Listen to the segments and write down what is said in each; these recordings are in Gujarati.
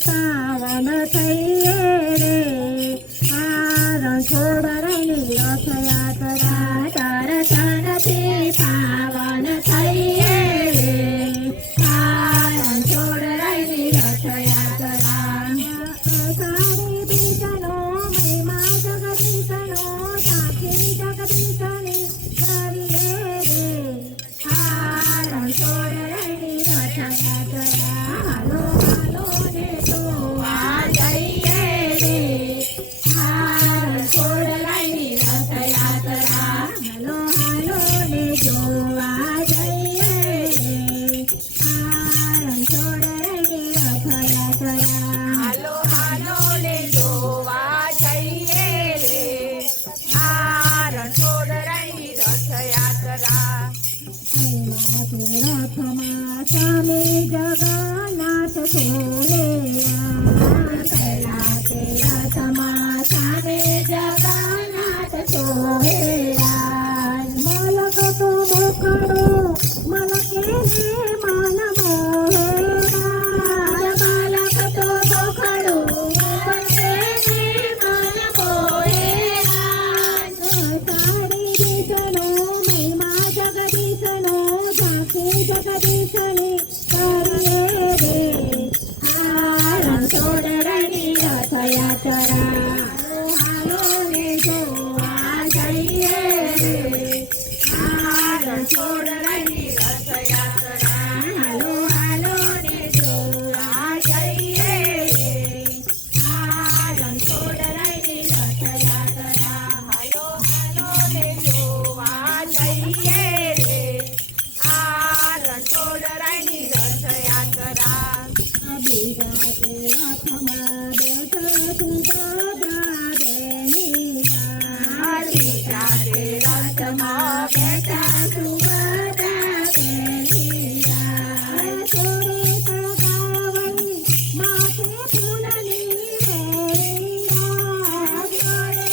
પાવન થઈએ રે આ રણછોડરાયની રથયાત્રા દર્શનથી પાવન થઈએ રે આ રણછોડરાયની રથયાત્રા સારી બીજનો મહિમા જગદીશનો સાખી જગદીશની કરીએ રે આ રણછોડરાયની રથયાત્રા હાલો હાલો ને જોવા જઈએ રે આ રણછોડરાયની રથયાત્રા હાલો હાલો ને જોવા જઈએ રે આ રણછોડરાયની રથયાત્રા હાલો હાલો ને જોવા જઈએ રે આ રણછોડરાયની રથયાત્રા રથમાં સ્વામી જગન્નાથ સોહેરા પહેલા તે રથમાં સ્વામી જગન્નાથ સોહેરા મલક તો મોકળો મલકે ને મન મોહેરા મલક તો મોકળો મલકે ને મન મોહેરા સારી દીસનો મહિમા જગદીશનો સાખી જગદીશની કરીએ રે આ રણછોડરાયની રથયાત્રા હાલો ને જોવા જઈએ રે આ રણછોડરાયની રથયાત્રા હાલો હાલો ને જોવા જઈએ રે આ રણછોડરાયની રથયાત્રા હાલો હાલો ને જોવા જઈએ રે આ રણછોડરાયની રથયાત્રા બીજા તે રથમાં બેઠા સુભદ્રા બેની બીજા તે રથમાં બેઠા સુભદ્રા બેની છોડે સગાવણી માથે ફૂલની વેરીરા છોડે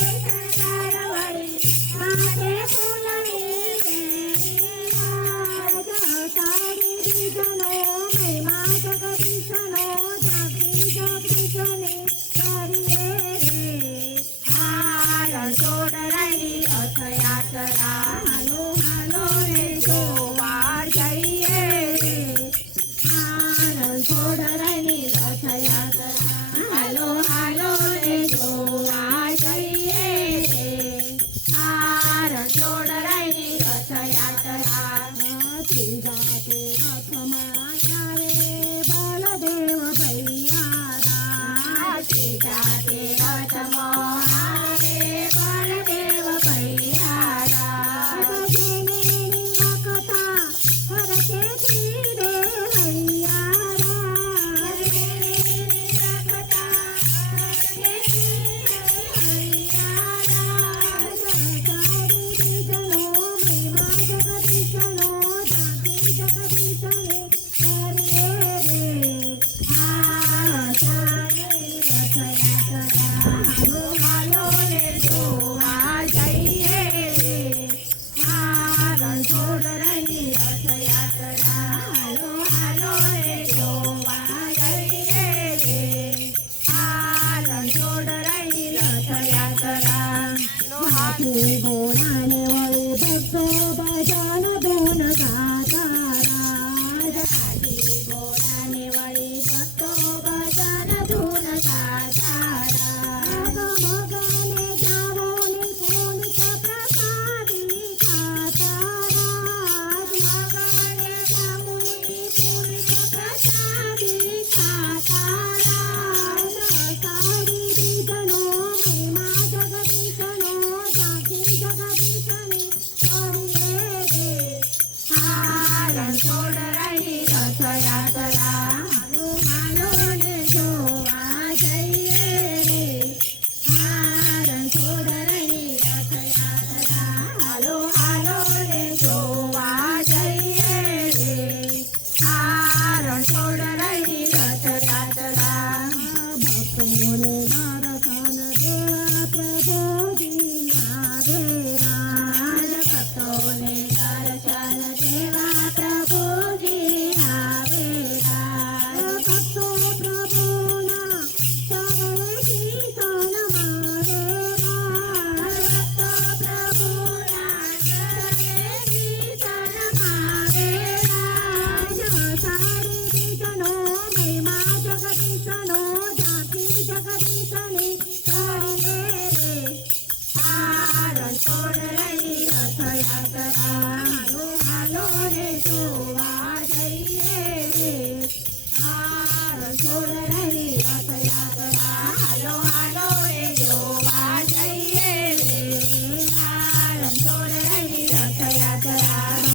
સગાવણી માથે ફૂલની વેરીરા સારી બીજનો મહિમા જગદીશનો જાગી જગદીશની કરીએ રે આ રણછોડરાયની રથયાત્રા હાલો હાલો ને જોવા જઈએ રે આ રણછોડરાયની રથયાત્રા હાલો હાલો ને જોવા જઈએ રે આ રણછોડરાયની રથયાત્રા ત્રીજા તે રથમાં આવે બળદેવ ભૈયા ત્રીજા તે રથમાં આવે બળદેવ ભૈયા જેની કથા હરકે ધીરે હૈયા જેની કથા હરકે ધીરે હૈયા સારી બીજનો મહિમા જગદીશનો જાગી જગદીશને કરીએ રે આ સારી રથયાત્રા હાલો હાલો ને જોવા જઈએ રે આ રણછોડરાયની રથયાત્રા હાલો હાલો ને જોવા જઈએ રે આ રણછોડરાયની રથયાત્રા હાથી ઘોડાને વળી ભક્તો ભજન ધૂન ગાતા રાજ હાથી ઘોડાને વળી ભક્તો ભજન ધૂન ગાતા રાગ મગને જાવો ને પૂનિક પ્રસાદી ખાતા રાગ મગને જાવો ને પૂનિક પ્રસાદી ખાતા રાગ સારી બીજનો મહિમા જગદીશનો જાગી જગદીશની કરીએ રે આ રણછોડરાયની રથયાત્રા